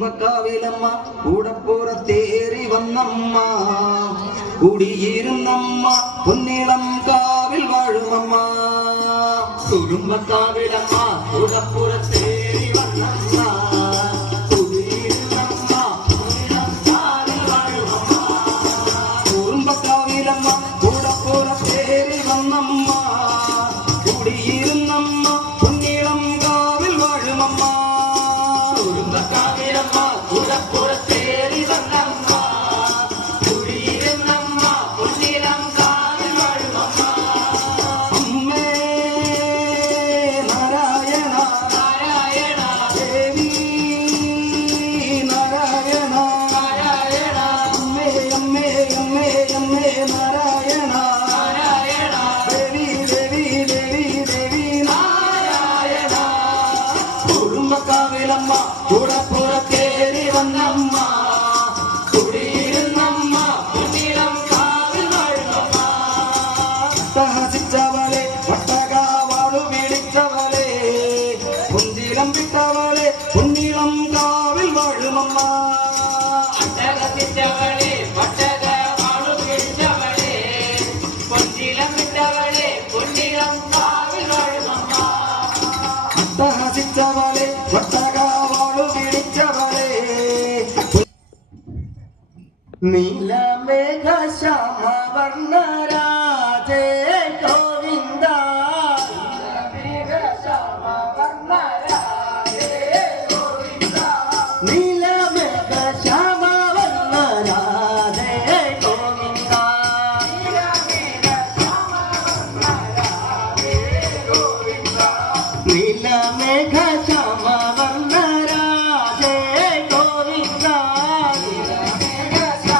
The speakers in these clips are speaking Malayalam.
കാവിലമ്മ കൂടപ്പുറത്തേറി വന്നമ്മ കുടിയിരുന്നമ്മ പൊന്നിളം കാവിൽ വാഴുമമ്മ കുടുംബക്കാവിലമ്മ കൂടപ്പുറത്തേറി വന്നമ്മ കുടിയിരുന്നമ്മ പൊന്നിളം കാവിൽ വാഴുമമ്മ കുടുംബക്കാവിലമ്മ കൂടപ്പുറത്തേറി വന്നമ്മ കുടിയിരുന്നമ്മ പൊന്നിളം കാവിൽ വാഴുമമ്മ കാവിലമ്മ കൂടപ്പുറത്തേറി വന്നമ്മ കുടിയിരുന്നമ്മ പൊന്നിളം കാവിൽ വാഴുമമ്മ സഹസിച്ചവളെ വട്ടകാവാളു വിളിച്ചവളെ പൊന്നിളം വിട്ടവളെ പൊന്നിളം കാവിൽ വാഴുമമ്മ സഹസിച്ചവളെ വട്ടകാവാളു വിളിച്ചവളെ പൊന്നിളം വിട്ടവളെ പൊന്നിളം കാവിൽ വാഴുമമ്മ സഹസിച്ചവളെ വട്ടകാവാളു വിളിച്ചവളെ നീലമേഘ ശ്യാമവർണ്ണരാജേ ഗോവിന്ദ നീലമേഘ ശ്യാമവർണ്ണരാജേ ഗോവിന്ദ നീലമേഘ ശ്യാമവർണ്ണരാജേ ഗോവിന്ദ നീലമേഘ ശ്യാമവർണ്ണരാജേ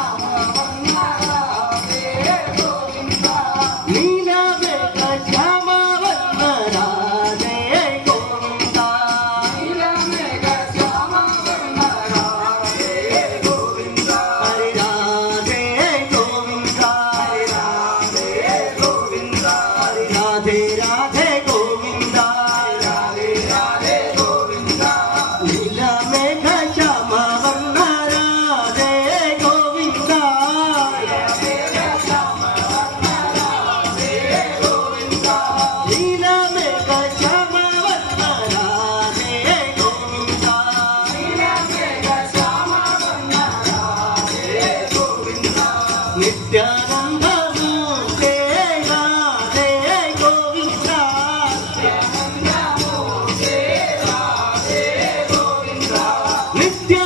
ഗോവിന്ദ നീലമേഘ ശ്യാമവർണ്ണരാജേ ഗോവിന്ദ നിത്യാനന്ദമൂർത്തേ രാധേ ഗോവിന്ദ നിത്യാനന്ദമൂർത്തേ രാധേ ഗോവിന്ദ നിത്യ